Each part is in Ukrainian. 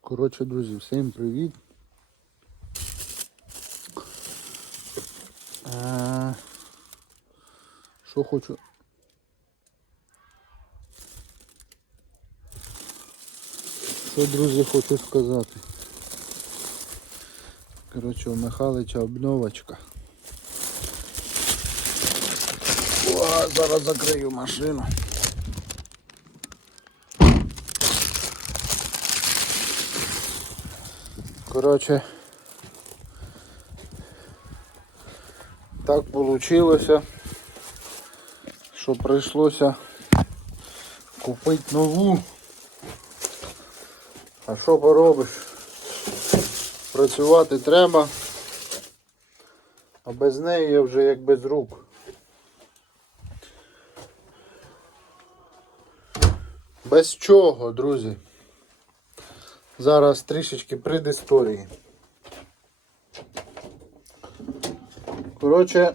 Коротше, друзі, всім привіт. Е, Що хочу. Що, друзі, хочу сказати. Коротше, у Михайлича обновочка. О, зараз закрию машину. Коротше, так вийшло, що прийшлося купити нову. А що поробиш? Працювати треба, а без неї я вже як без рук. Без чого, друзі? Зараз трішечки предісторії. Коротше.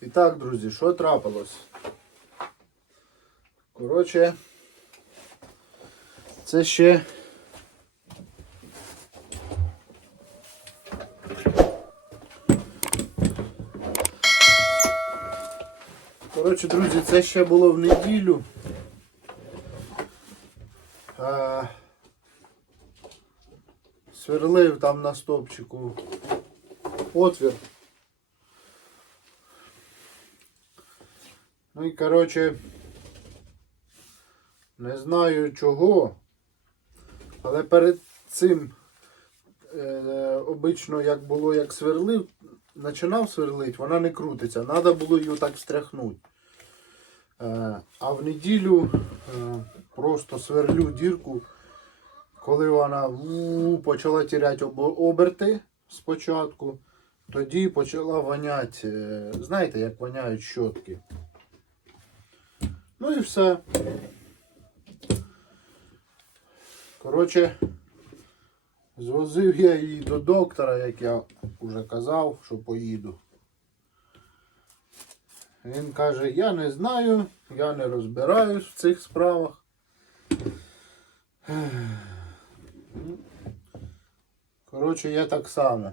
І так, друзі, що трапилось? Коротше, це ще Коротше, друзі, це ще було в неділю. Сверлив там на стопчику отвір. Ну і коротше, не знаю чого, але перед цим е, обично як було як сверлив, починав сверлити, вона не крутиться. Треба було її так встряхнути. Е, а в неділю е, просто сверлю дірку, коли вона почала тіряти оберти спочатку, тоді почала воняти. е, Знаєте, як воняють щотки. Ну і все. Коротше, звозив я її до доктора, як я вже казав, що поїду. Він каже, я не знаю, я не розбираюсь в цих справах. Коротше, я так само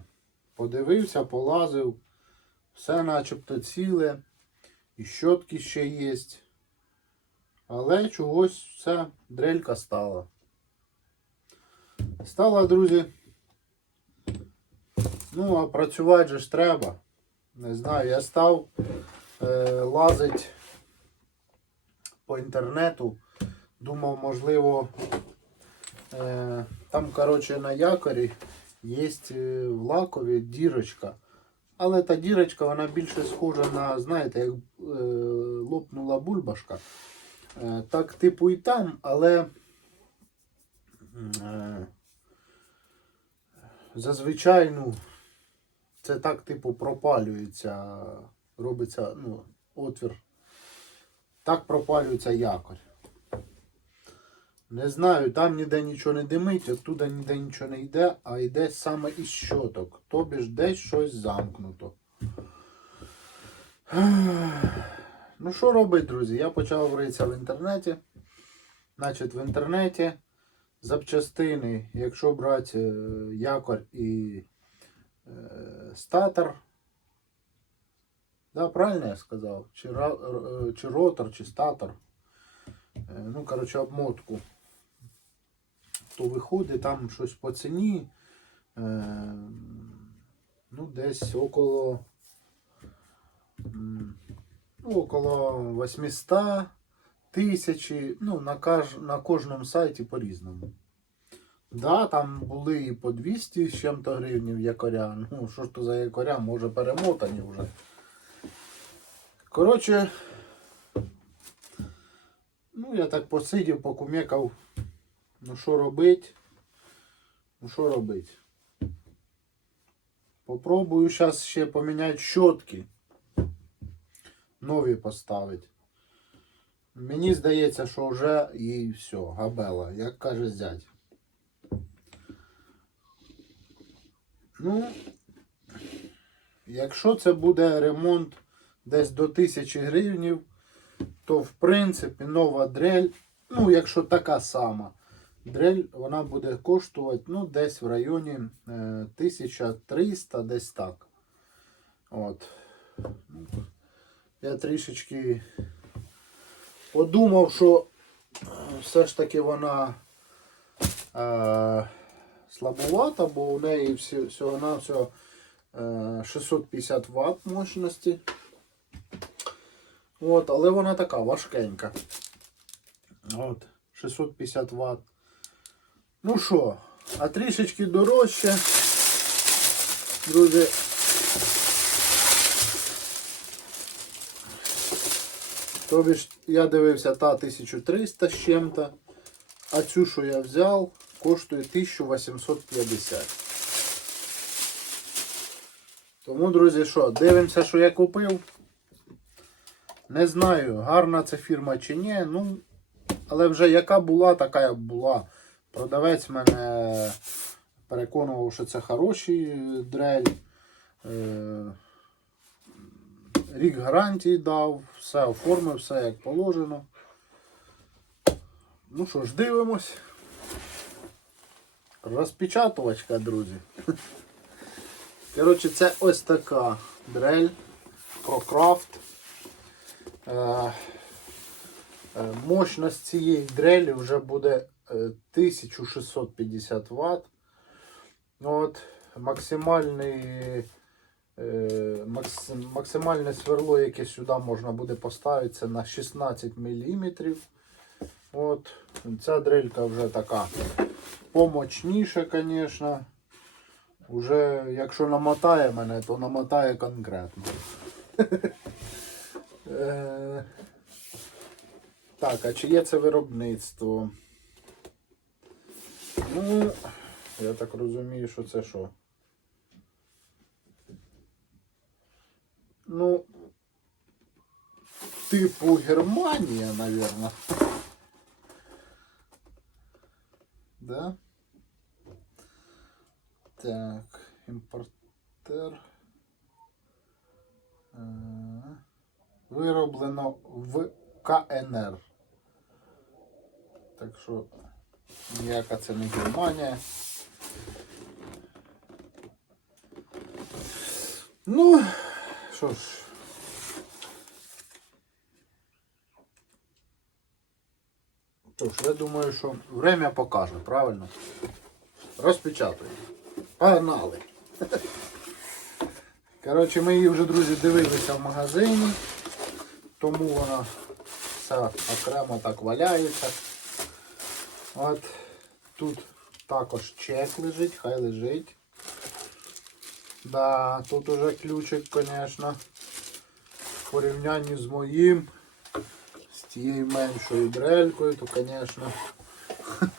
подивився, полазив, все начебто ціле, і щотки ще є. Але чогось все дрелька стала. Стала, друзі. Ну, а працювати же ж треба. Не знаю, я став е, лазить по інтернету. Думав, можливо, там, коротше, на якорі є е, в лакові дірочка. Але та дірочка, вона більше схожа на, знаєте, як е, лопнула бульбашка. Е, так, типу, і там, але е, зазвичай, ну, це так, типу, пропалюється, робиться, ну, отвір. Так пропалюється якорь. Не знаю, там ніде нічого не димить, оттуда ніде нічого не йде, а йде саме із щоток. Тобі ж десь щось замкнуто. Ну, що робити, друзі? Я почав ритися в інтернеті. Значить, в інтернеті запчастини, якщо брати е, якорь і е, статор. Да, правильно я сказав? Чи, е, чи ротор, чи статор. Е, Ну, коротше, обмотку. То виходить там щось по ціні. е, Ну, десь около. Ну, около 800 тисячі. Ну, на, каж, на кожному сайті по-різному. Да, там були і по 200 з чим-то гривнів якоря. Ну, що ж то за якоря, може перемотані вже. Коротше, ну я так посидів, покумекав. Ну що робить? Ну що робить? Попробую зараз ще поміняти щотки. Нові поставити. Мені здається, що вже і все, габела, як каже зять. Ну, якщо це буде ремонт десь до 1000 гривнів, то в принципі нова дрель, ну якщо така сама дрель, вона буде коштувати ну, десь в районі е, 1300, десь так. От. Я трішечки подумав, що е, все ж таки вона е, слабовата, бо у неї всього-навсього е, 650 Вт мощності. От, але вона така важкенька. От, 650 Вт. Ну що, а трішечки дорожче. Друзі. Тобі ж я дивився та 1300 з чим-то, а цю, що я взяв, коштує 1850. Тому, друзі, що, дивимося, що я купив. Не знаю, гарна це фірма чи ні. Ну, але вже яка була, така була. Продавець мене переконував, що це хороший дрель. Е, Рік гарантії дав, все оформив, все як положено. Ну що ж, дивимось. Розпечатувачка, друзі. Коротше, це ось така дрель ProCraft. Е, е, Мощність цієї дрелі вже буде е, 1650 Вт. От, максимальний, е, максимальне сверло, яке сюди можна буде поставити, це на 16 мм. От, ця дрелька вже така помощніша, звісно. Уже якщо намотає мене, то намотає конкретно. Е, Так, а чи є це виробництво? Ну, я так розумію, що це що? Ну, типу Германія, наверное. Да? Так, імпортер. Е, Вироблено в КНР. Так що ніяка це не Германія. Ну, що ж. Що ж, я думаю, що время покаже, правильно? Розпечатуємо. Погнали. Коротше, ми її вже, друзі, дивилися в магазині, тому вона вся окремо так валяється. От тут також чек лежить, хай лежить. Да, тут уже ключик, звісно, в порівнянні з моїм, з тією меншою дрелькою, то, звісно,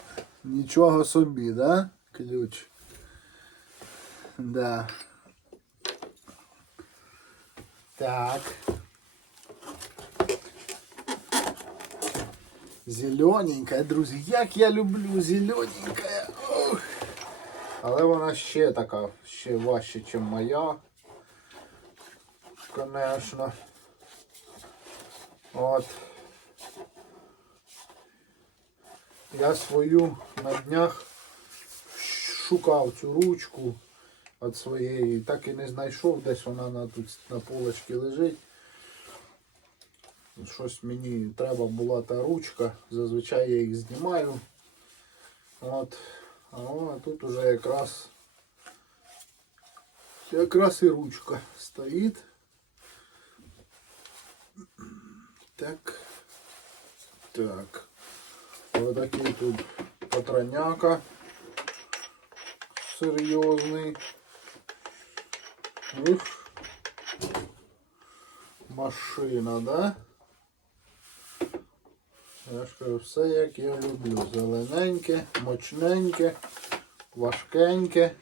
нічого собі, да? Ключ. Да. Так. Зелененькая, друзі. Як я люблю зелененькая. Але вона ще така, ще важче, ніж моя. Конечно. От. Я свою на днях шукав цю ручку від своєї, так і не знайшов, десь вона на, тут на полочці лежить. Щось мені треба була та ручка, зазвичай я їх знімаю. От. А о, а тут уже якраз якраз і ручка стоїть. Так. Так. Ось такий тут патроняка. Серйозний. Ух. Машина, да? Все як я люблю. Зелененьке, мочненьке, важкеньке.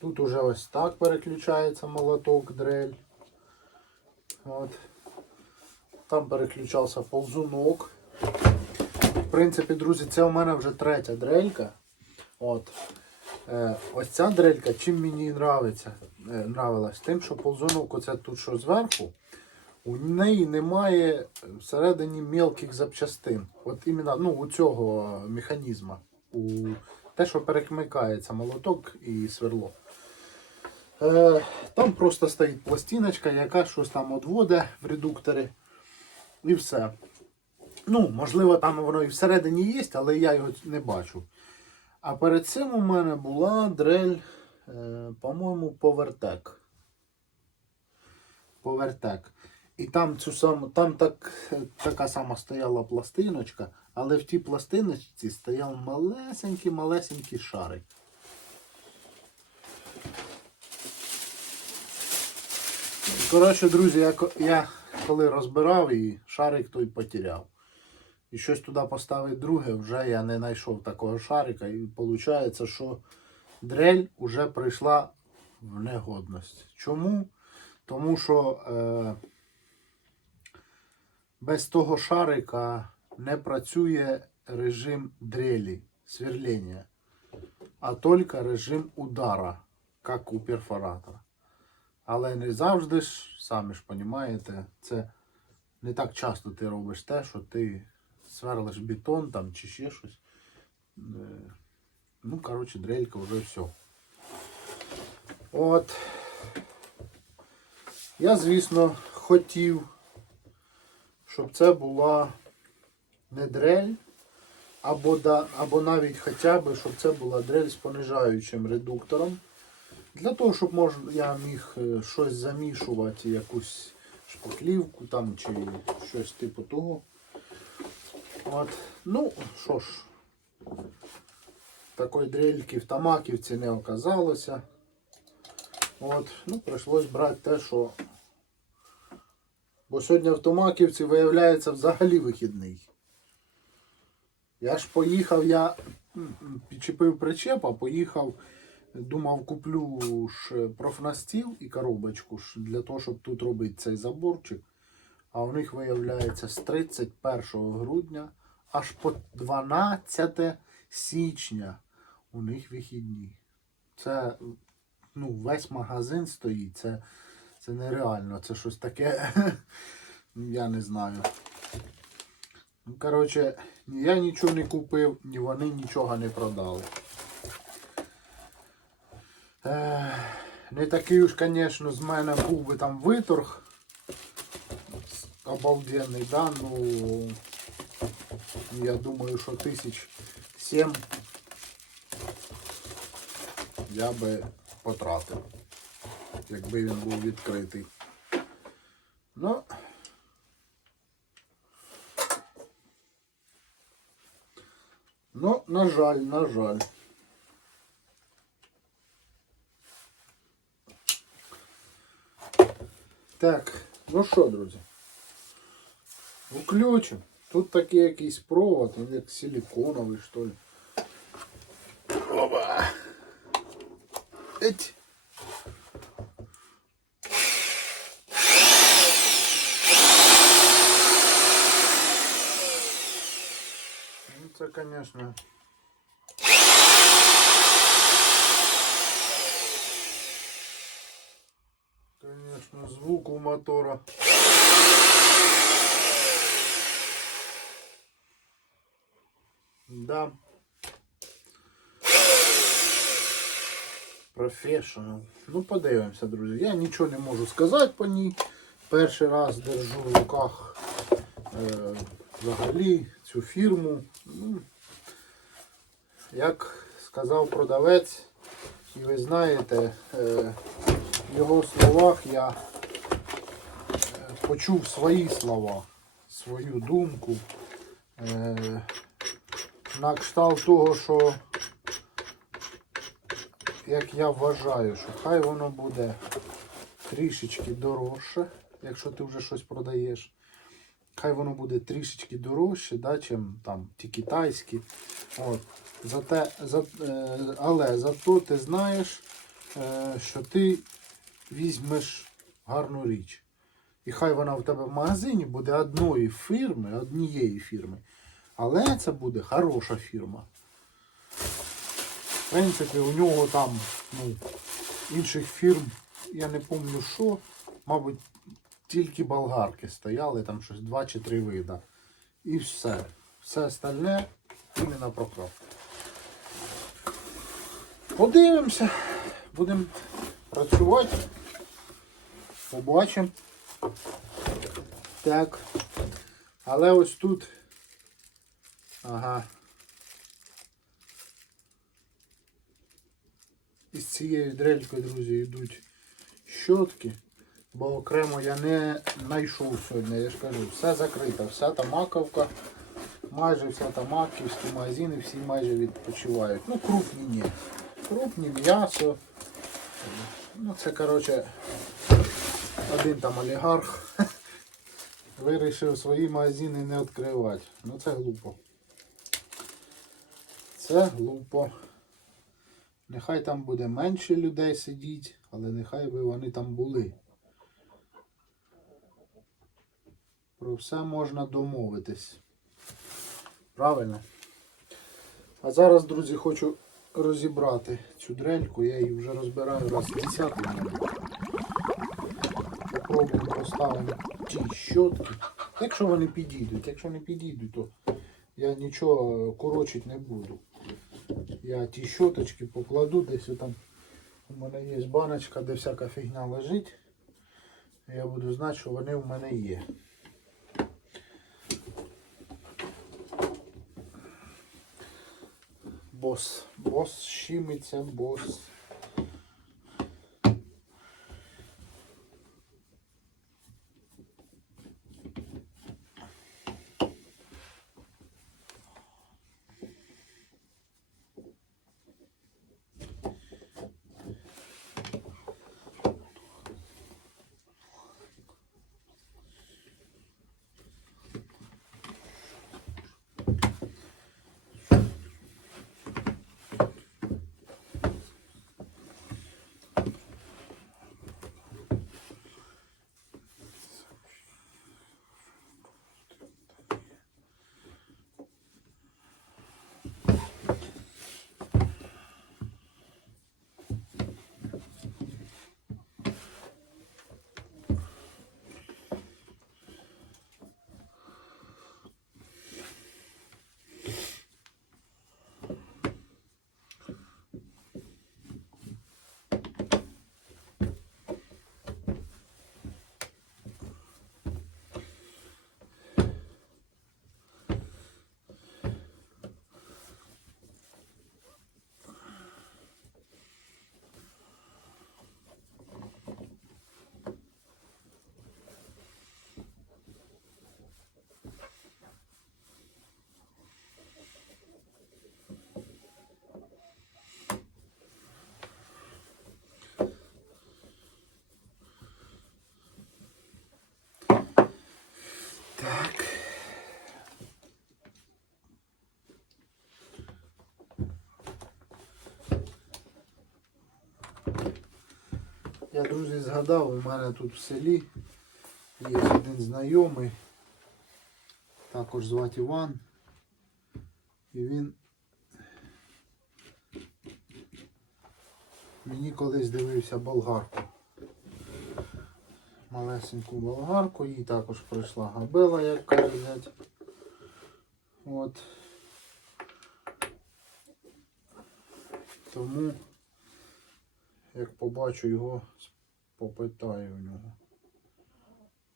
Тут уже ось так переключається молоток, дрель. От. Там переключався ползунок. В принципі, друзі, це у мене вже третя дрелька. От. Е, ось ця дрелька, чим мені нравиться, е, нравилась? Тим, що ползунок оце тут що зверху, у неї немає всередині мелких запчастин. От іменно ну, у цього механізму. У те, що перекмикається молоток і сверло. Е, там просто стоїть пластиночка, яка щось там одводить в редукторі. І все. Ну, можливо, там воно і всередині є, але я його не бачу. А перед цим у мене була дрель, е, по-моєму, Powertec. Powertec. І там, цю саму, там так, така сама стояла пластиночка, але в тій пластиночці стояв малесенький-малесенький шарик. Коротше, друзі, я, я коли розбирав і шарик той потеряв. І щось туди поставити друге, вже я не знайшов такого шарика. І виходить, що дрель вже прийшла в негодність. Чому? Тому що е, без того шарика не працює режим дрелі, сверлення, а тільки режим удара, як у перфоратора. Але не завжди ж, самі ж розумієте, це не так часто ти робиш те, що ти сверлиш бетон там чи ще щось. Е, Ну, коротше, дрелька вже все. От. Я, звісно, хотів, щоб це була не дрель, або, або навіть хоча б, щоб це була дрель з понижаючим редуктором. Для того, щоб мож, я міг е, щось замішувати, якусь шпаклівку там чи щось типу того. От. Ну, що ж, такої дрельки в Тамаківці не оказалося. От, ну, прийшлось брати те, що. Бо сьогодні в Томаківці виявляється взагалі вихідний. Я ж поїхав, я підчепив причеп, а поїхав, думав, куплю ж профнастіл і коробочку ж для того, щоб тут робити цей заборчик. А у них виявляється з 31 грудня аж по 12 січня у них вихідні. Це ну, весь магазин стоїть. Це, це нереально. Це щось таке. Я не знаю. Ну, коротше, ні я нічого не купив, ні вони нічого не продали. Ех, не такий уж, звісно, з мене був би там виторг. Обалденний, да? Ну, я думаю, що тисяч сім я би потратив, якби він був відкритий. Ну, ну, на жаль, на жаль. Так, ну що, друзі? Включимо. Тут такий якийсь провод, він як силиконовий, що ли. Опа! Еть. це, конечно. Конечно, звук у мотора. Да. Професіонал. Ну, подивимося, друзі. Я нічого не можу сказати по ній. Перший раз держу в руках е, взагалі цю фірму. Ну, як сказав продавець, і ви знаєте, е, в його словах я е, почув свої слова, свою думку. Е, на кшталт того, що як я вважаю, що хай воно буде трішечки дорожче, якщо ти вже щось продаєш. Хай воно буде трішечки дорожче, да, чим там ті китайські. От. Зате, за, е, але зато ти знаєш, е, що ти візьмеш гарну річ. І хай вона в тебе в магазині буде одної фірми, однієї фірми. Але це буде хороша фірма. В принципі, у нього там ну, інших фірм, я не пам'ятаю що, мабуть, тільки болгарки стояли, там щось два чи три вида. І все. Все остальне тільки на прокроп. Подивимося, будемо працювати. Побачимо. Так. Але ось тут. Ага. Із цією дрелькою, друзі, йдуть щотки, бо окремо я не знайшов сьогодні, я ж кажу, все закрито, вся та маковка, майже вся та маківські магазини, всі майже відпочивають. Ну, крупні ні. Крупні м'ясо. Ну, це, коротше, один там олігарх вирішив свої магазини не відкривати. Ну це глупо. Це глупо. Нехай там буде менше людей сидіть, але нехай би вони там були. Про все можна домовитись. Правильно? А зараз, друзі, хочу розібрати цю дрельку. Я її вже розбираю раз 10 мабуть. Попробуємо поставити ті щотки. Якщо вони підійдуть, якщо не підійдуть, то я нічого корочити не буду. Я ті щоточки покладу, десь там у мене є баночка, де всяка фігня лежить. Я буду знати, що вони в мене є. Бос. Бос щимиться, бос. Я, друзі, згадав, у мене тут в селі є один знайомий, також звати Іван. І він мені колись дивився болгарку. Малесеньку болгарку, їй також прийшла габела, як кажуть. От. Тому, як побачу його, попитаю в нього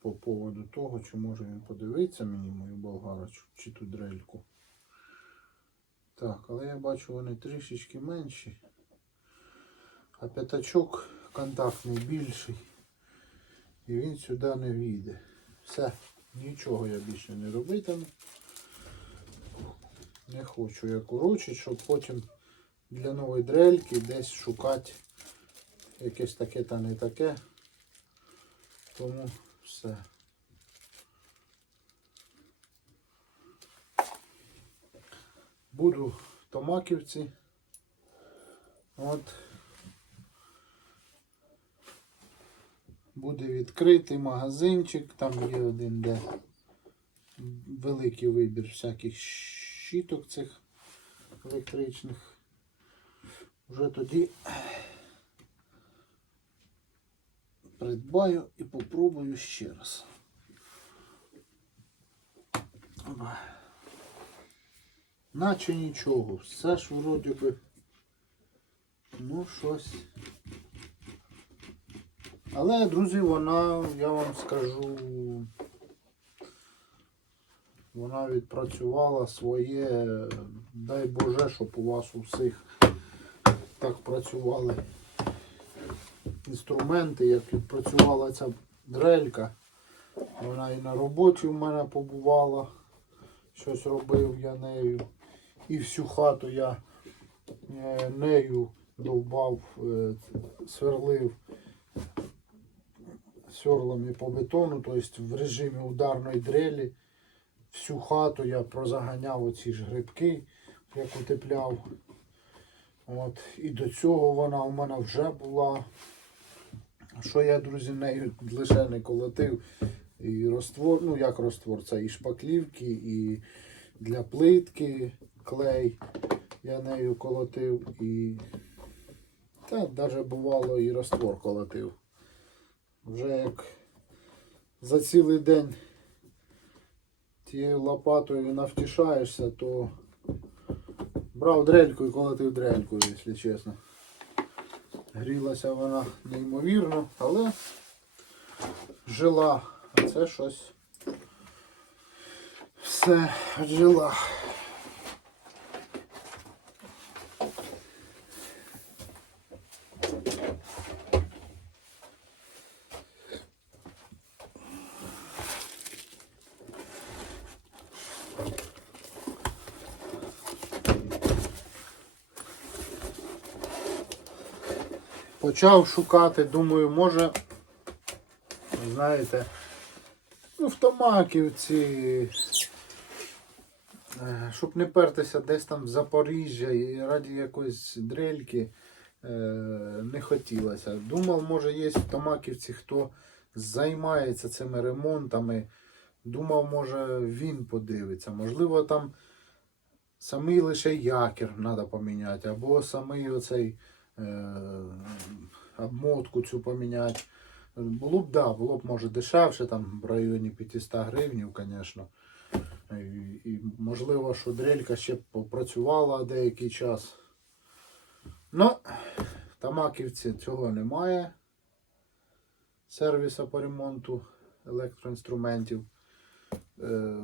по поводу того, чи може він подивитися мені мою болгарочку, чи ту дрельку. Так, але я бачу вони трішечки менші. А п'ятачок контактний більший. І він сюди не війде. Все, нічого я більше не робитиму. Не хочу я коротше, щоб потім для нової дрельки десь шукати якесь таке та не таке. Тому все. Буду в Томаківці. От. Буде відкритий магазинчик, там є один, де великий вибір всяких щиток цих електричних. Вже тоді придбаю і попробую ще раз. Наче нічого, все ж вроді би. Ну, щось. Але, друзі, вона, я вам скажу, вона відпрацювала своє, дай Боже, щоб у вас у всіх так працювали інструменти, як відпрацювала ця дрелька. Вона і на роботі в мене побувала, щось робив я нею. І всю хату я е, нею довбав, е, сверлив сверлами по бетону, тобто в режимі ударної дрелі. Всю хату я прозаганяв оці ж грибки, як утепляв. От. І до цього вона у мене вже була. Що я, друзі, нею лише не колотив. І роствор, ну як роствор, це і шпаклівки, і для плитки клей. Я нею колотив і. Та навіть бувало і роствор колотив. Вже як за цілий день тією лопатою навтішаєшся, то брав дрельку і колотив дрелькою, якщо чесно. Грілася вона неймовірно, але жила. А це щось все жила. Почав шукати, думаю, може, знаєте, ну, в Томаківці, е, щоб не пертися десь там в Запоріжжя і раді якоїсь дрельки е, не хотілося. Думав, може, є в Томаківці, хто займається цими ремонтами. Думав, може, він подивиться. Можливо, там самий лише якір треба поміняти, або самий оцей обмотку цю поміняти. Було б, да, було б може дешевше, там в районі 500 гривень, звісно. І, і можливо, що дрелька ще б попрацювала деякий час. Ну, Тамаківці цього немає. Сервіса по ремонту електроінструментів. Е,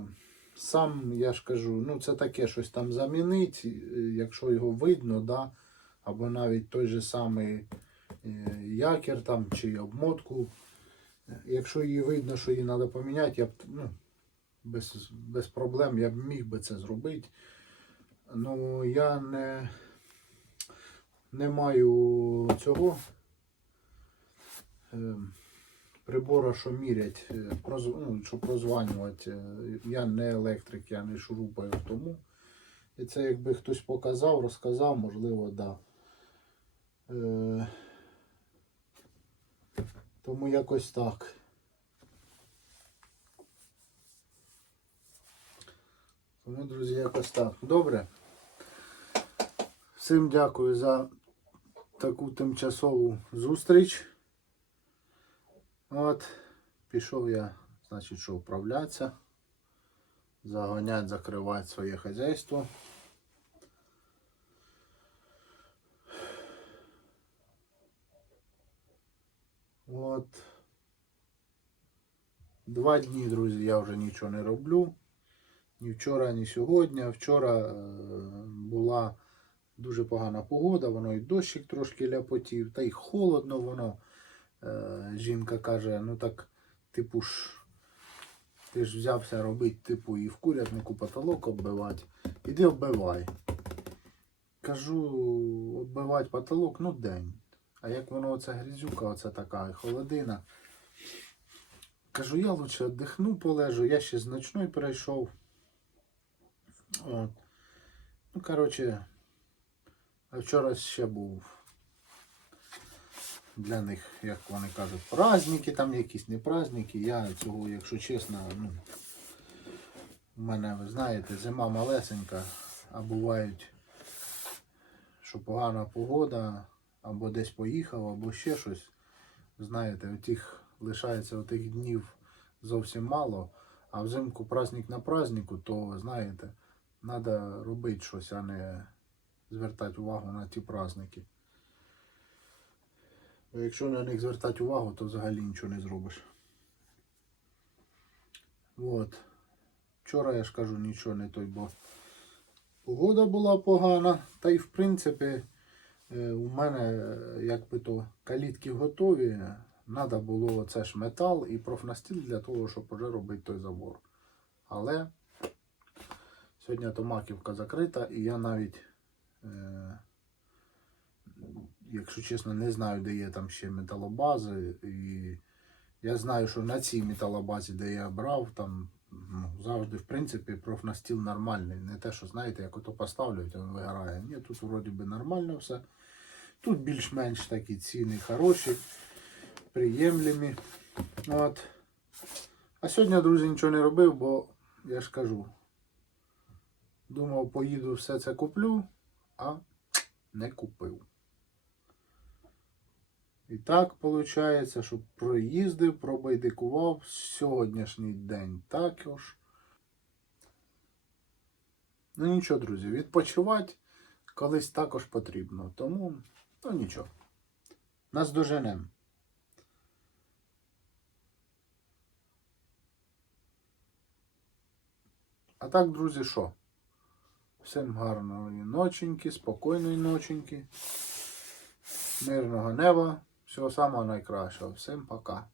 Сам я ж кажу, ну це таке щось там замінить, е, якщо його видно, да, або навіть той же самий е, якір там чи обмотку. Якщо її видно, що її треба поміняти, я б ну, без, без проблем я б міг би це зробити. Ну я не, не маю цього е, прибора, що мірять, е, проз- ну, щоб прозванювати. Я не електрик, я не шурупаю тому. І це якби хтось показав, розказав, можливо, да. Е, тому якось так. Тому, друзі, якось так. Добре. Всім дякую за таку тимчасову зустріч. От, пішов я, значить, що вправлятися, загонять, закривати своє хазяйство. От. Два дні, друзі, я вже нічого не роблю. Ні вчора, ні сьогодні. Вчора е, була дуже погана погода, воно і дощик трошки ляпотів, та й холодно воно. Е, жінка каже, ну так, типу ж, ти ж взявся робити, типу, і в курятнику потолок оббивати. Іди оббивай. Кажу, оббивати потолок, ну день. А як воно оце грізюка, оце така і холодина. Кажу, я лучше віддихну, полежу, я ще з ночної перейшов. От. Ну, коротше, а вчора ще був для них, як вони кажуть, праздники там якісь, не праздники. Я цього, якщо чесно, ну, у мене, ви знаєте, зима малесенька, а бувають, що погана погода, або десь поїхав, або ще щось. знаєте, отих лишається отих днів зовсім мало, а взимку праздник на празднику, то знаєте, треба робити щось, а не звертати увагу на ті праздники. Бо якщо на них звертати увагу, то взагалі нічого не зробиш. От. Вчора я ж кажу нічого не той, бо погода була погана. Та й в принципі у мене е, як би то калітки готові. Треба було це ж метал і профнастіл для того, щоб вже робити той забор. Але сьогодні то маківка закрита, і я навіть, е, якщо чесно, не знаю, де є там ще металобази. І я знаю, що на цій металобазі, де я брав, там ну, завжди, в принципі, профнастіл нормальний. Не те, що знаєте, як ото поставлюють, він виграє. Ні, тут вроді би нормально все. Тут більш-менш такі ціни хороші, приємлемі. От. А сьогодні, друзі, нічого не робив, бо я ж кажу. Думав, поїду все це куплю, а не купив. І так виходить, що проїздив, пробайдикував сьогоднішній день також. Ну нічого, друзі, відпочивати колись також потрібно. Тому, ну нічого. Нас доженем. А так, друзі, що? Всім гарної ноченьки, спокійної ноченьки, мирного неба, всього самого найкращого. Всім пока.